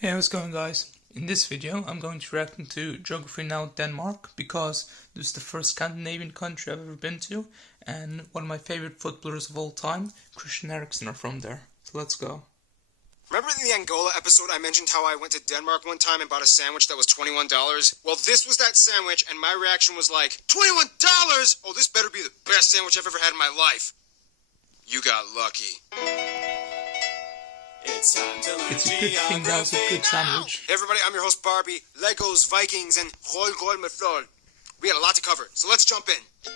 Hey, how's it going, guys? In this video, I'm going to react to Geography Now Denmark because this is the first Scandinavian country I've ever been to, and one of my favorite footballers of all time, Christian Eriksen, are from there. So let's go. Remember in the Angola episode I mentioned how I went to Denmark one time and bought a sandwich that was $21? Well, this was that sandwich, and my reaction was like, $21? Oh, this better be the best sandwich I've ever had in my life. You got lucky. It's a good thing that was a good sandwich. Hey everybody, I'm your host Barbie, Legos, Vikings, and Roll Method. We had a lot to cover, so let's jump in.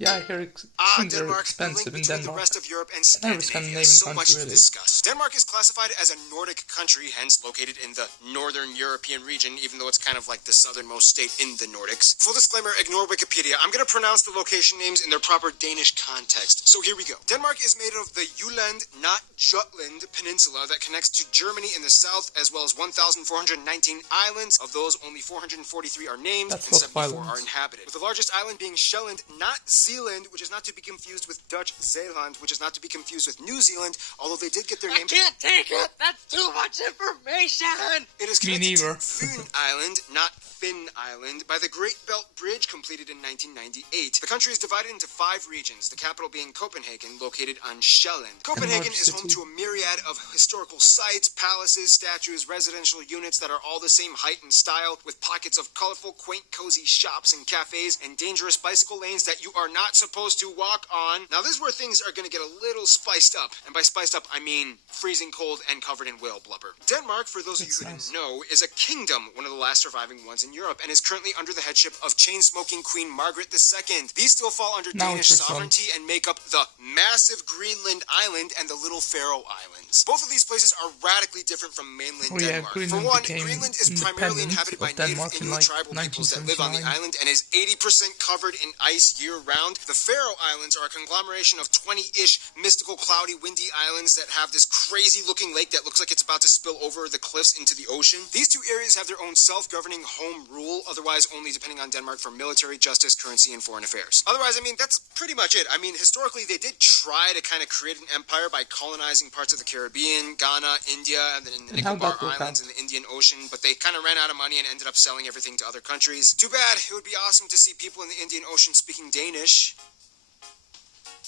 Yeah, I hear things are expensive in Denmark. The rest of Europe and Scandinavia. So much to discuss. Denmark is classified as a Nordic country, hence located in the Northern European region, even though it's kind of like the southernmost state in the Nordics. Full disclaimer, ignore Wikipedia. I'm going to pronounce the location names in their proper Danish context. So here we go. Denmark is made of the Jutland, not Jutland Peninsula that connects to Germany in the south, as well as 1,419 islands. Of those, only 443 are named, and 74 are inhabited. With the largest island being Sjælland, not Zealand, which is not to be confused with Dutch Zeeland, which is not to be confused with New Zealand, although they did get their name. I can't take it! That's too much information! It is connected to Fyn Island, not Finn Island, by the Great Belt Bridge, completed in 1998. The country is divided into 5 regions, the capital being Copenhagen, located on Sjælland. Copenhagen is home to a myriad of historical sites, palaces, statues, residential units that are all the same height and style, with pockets of colorful, quaint, cozy shops and cafes, and dangerous bicycle lanes that you are not supposed to walk on. Now this is where things are going to get a little spiced up, and by spiced up I mean freezing cold and covered in whale blubber. Denmark, for those of you who didn't know, is a kingdom, one of the last surviving ones in Europe, and is currently under the headship of chain-smoking Queen Margaret II. These still fall under Danish sovereignty and make up the massive Greenland Island and the little Faroe Islands. Both of these places are radically different from mainland Denmark. For one, Greenland is primarily inhabited by native Inuit tribal peoples that live on the island and is 80% covered in ice year-round. The Faroe Islands are a conglomeration of 20-ish mystical, cloudy, windy islands that have this crazy-looking lake that looks like it's about to spill over the cliffs into the ocean. These two areas have their own self-governing home rule, otherwise only depending on Denmark for military, justice, currency, and foreign affairs. Otherwise, I mean, that's pretty much it. I mean, historically, they did try to kind of create an empire by colonizing parts of the Caribbean, Ghana, India, and then the Nicobar Islands in the Indian Ocean, but they kind of ran out of money and ended up selling everything to other countries. Too bad. It would be awesome to see people in the Indian Ocean speaking Danish.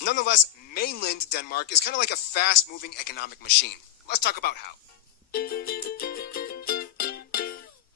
Nonetheless, mainland Denmark is kind of like a fast-moving economic machine. Let's talk about how.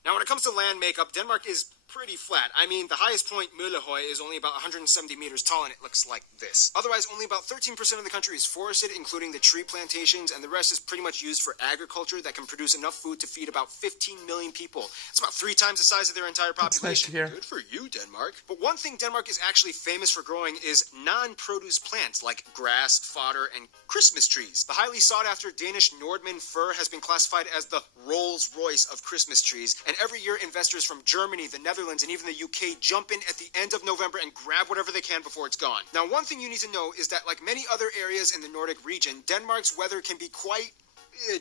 Now, when it comes to land makeup, Denmark is pretty flat. I mean, the highest point, Møllehøj, is only about 170 meters tall, and it looks like this. Otherwise, only about 13% of the country is forested, including the tree plantations, and the rest is pretty much used for agriculture that can produce enough food to feed about 15 million people. It's about 3 times the size of their entire population. Good for you, Denmark. But one thing Denmark is actually famous for growing is non-produce plants like grass, fodder, and Christmas trees. The highly sought-after Danish Nordmann fir has been classified as the Rolls-Royce of Christmas trees, and every year investors from Germany, the Netherlands, and even the UK jump in at the end of November and grab whatever they can before it's gone. Now, one thing you need to know is that, like many other areas in the Nordic region, Denmark's weather can be quite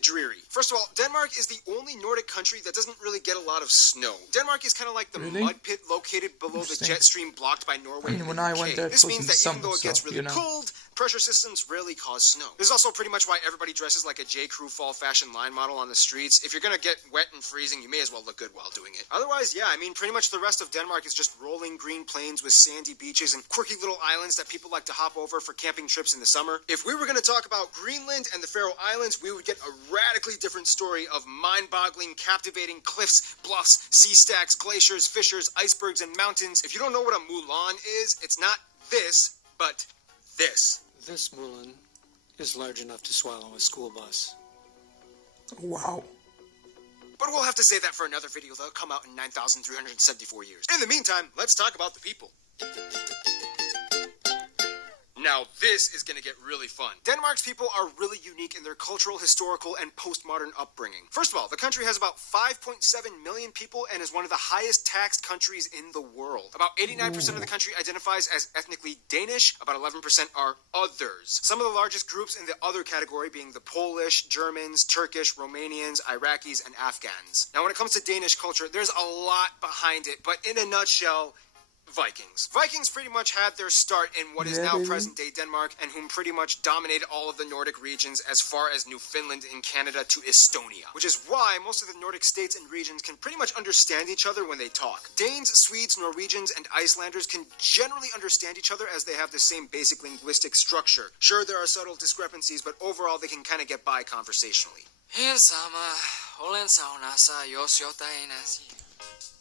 dreary. First of all, Denmark is the only Nordic country that doesn't really get a lot of snow. Denmark is kind of like the mud pit located below the jet stream blocked by Norway. I mean, when I went there, this means that even though it gets really cold, pressure systems rarely cause snow. This is also pretty much why everybody dresses like a J.Crew fall fashion line model on the streets. If you're gonna get wet and freezing, you may as well look good while doing it. Otherwise, yeah, I mean, pretty much the rest of Denmark is just rolling green plains with sandy beaches and quirky little islands that people like to hop over for camping trips in the summer. If we were gonna talk about Greenland and the Faroe Islands, we would get a radically different story of mind-boggling, captivating cliffs, bluffs, sea stacks, glaciers, fissures, icebergs, and mountains. If you don't know what a Mulan is, it's not this, but this. This Mulan is large enough to swallow a school bus. Wow. But we'll have to save that for another video. That'll come out in 9,374 years. In the meantime, let's talk about the people. Now, this is going to get really fun. Denmark's people are really unique in their cultural, historical, and postmodern upbringing. First of all, the country has about 5.7 million people and is one of the highest taxed countries in the world. About 89% of the country identifies as ethnically Danish, about 11% are others. Some of the largest groups in the other category being the Polish, Germans, Turkish, Romanians, Iraqis, and Afghans. Now, when it comes to Danish culture, there's a lot behind it, but in a nutshell, Vikings. Vikings pretty much had their start in what is now present-day Denmark, and whom pretty much dominated all of the Nordic regions as far as Newfoundland and Canada to Estonia, which is why most of the Nordic states and regions can pretty much understand each other when they talk. Danes, Swedes, Norwegians, and Icelanders can generally understand each other as they have the same basic linguistic structure. Sure, there are subtle discrepancies, but overall they can kind of get by conversationally.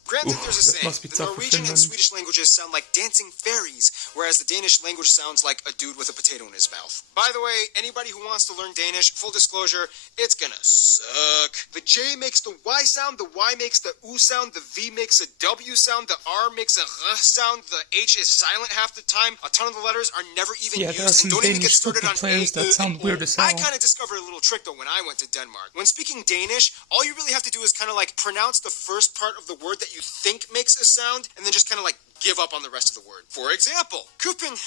Granted, there's a saying, the Norwegian and Swedish languages sound like dancing fairies, whereas the Danish language sounds like a dude with a potato in his mouth. By the way, anybody who wants to learn Danish, full disclosure, it's gonna suck. The J makes the Y sound, the Y makes the U sound, the V makes a W sound, the R makes a R sound, the H is silent half the time, a ton of the letters are never even used, and don't even get started on A, that sound weird as hell. I kind of discovered a little trick though when I went to Denmark. When speaking Danish, all you really have to do is kind of like pronounce the first part of the word that you think makes a sound, and then just kind of like give up on the rest of the word. For example, Copenhagen,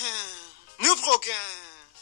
Nybroggen,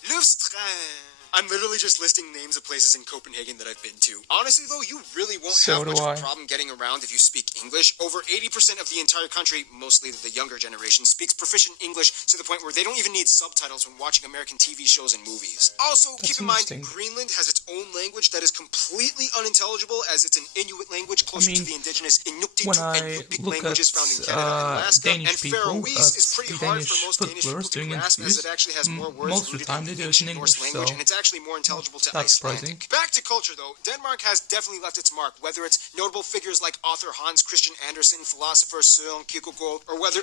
Løvstrand. I'm literally just listing names of places in Copenhagen that I've been to. Honestly though, you really won't have much of a problem getting around if you speak English. Over 80% of the entire country, mostly the younger generation, speaks proficient English to the point where they don't even need subtitles when watching American TV shows and movies. Also, keep in mind, Greenland has its own language that is completely unintelligible, as it's an Inuit language closer to the indigenous Inuktitut and Yupik languages found in Canada and Alaska. And Faroese is pretty hard for most Danish people to grasp, as it actually has more words rooted in the ancient Norse language, and it's actually more intelligible to Icelandic. Back to culture though, Denmark has definitely left its mark, whether it's notable figures like author Hans Christian Andersen, philosopher Søren Kierkegaard, or whether...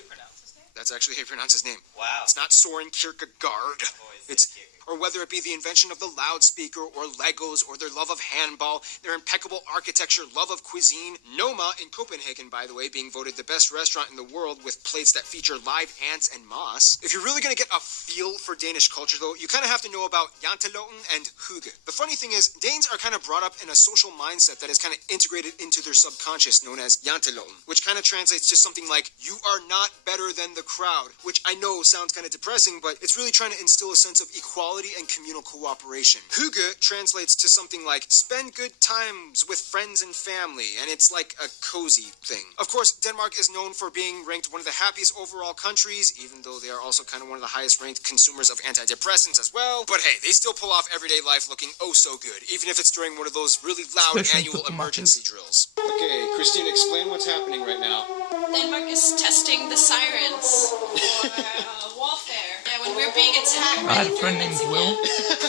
That's actually how you pronounce his name. Wow. It's not Soren Kierkegaard. Or whether it be the invention of the loudspeaker, or Legos, or their love of handball, their impeccable architecture, love of cuisine. Noma in Copenhagen, by the way, being voted the best restaurant in the world with plates that feature live ants and moss. If you're really going to get a feel for Danish culture, though, you kind of have to know about janteloven and hygge. The funny thing is, Danes are kind of brought up in a social mindset that is kind of integrated into their subconscious, known as janteloven, which kind of translates to something like, you are not better than the crowd, which I know sounds kind of depressing, but it's really trying to instill a sense of equality and communal cooperation. Hygge translates to something like spend good times with friends and family, and it's like a cozy thing. Of course, Denmark is known for being ranked one of the happiest overall countries, even though they are also kind of one of the highest ranked consumers of antidepressants as well. But hey, they still pull off everyday life looking oh so good, even if it's during one of those really loud annual emergency drills. Okay, Christine, explain what's happening right now. Denmark is testing the sirens for warfare. Yeah, when we're being attacked. I had a friend named Will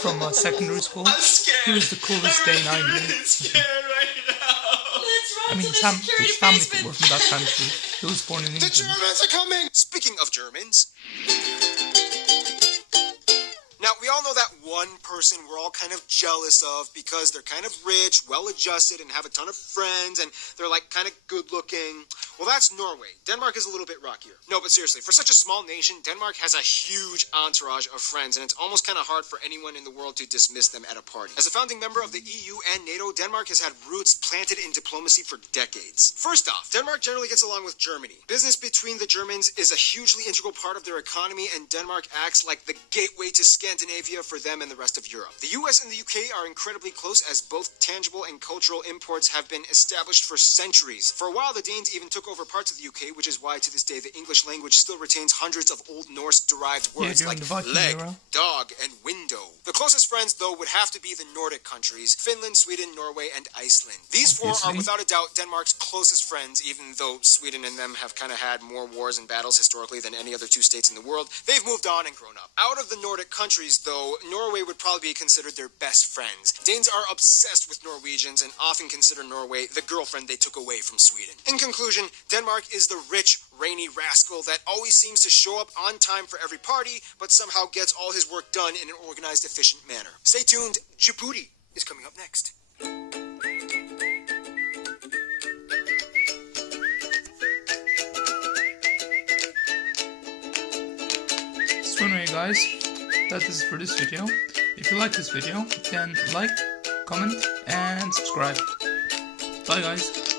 from secondary school. I'm scared. He was the coolest Dane I knew. I'm really scared right now. I mean, his family were from that country. He was born in England. The Germans are coming! Speaking of Germans... Now, we all know that one person we're all kind of jealous of because they're kind of rich, well-adjusted, and have a ton of friends, and they're, like, kind of good-looking. Well, that's Norway. Denmark is a little bit rockier. No, but seriously, for such a small nation, Denmark has a huge entourage of friends, and it's almost kind of hard for anyone in the world to dismiss them at a party. As a founding member of the EU and NATO, Denmark has had roots planted in diplomacy for decades. First off, Denmark generally gets along with Germany. Business between the Germans is a hugely integral part of their economy, and Denmark acts like the gateway to Scandinavia for them and the rest of Europe. The US and the UK are incredibly close, as both tangible and cultural imports have been established for centuries. For a while, the Danes even took over parts of the UK, which is why to this day the English language still retains hundreds of Old Norse-derived words like leg, dog, and window. The closest friends, though, would have to be the Nordic countries, Finland, Sweden, Norway, and Iceland. These four are without a doubt Denmark's closest friends, even though Sweden and them have kind of had more wars and battles historically than any other two states in the world. They've moved on and grown up. Out of the Nordic countries, though, Norway would probably be considered their best friends. Danes are obsessed with Norwegians and often consider Norway the girlfriend they took away from Sweden. In conclusion, Denmark is the rich, rainy rascal that always seems to show up on time for every party, but somehow gets all his work done in an organized, efficient manner. Stay tuned, Djibouti is coming up next. So anyway guys, that is for this video. If you like this video, then like, comment and subscribe. Bye guys.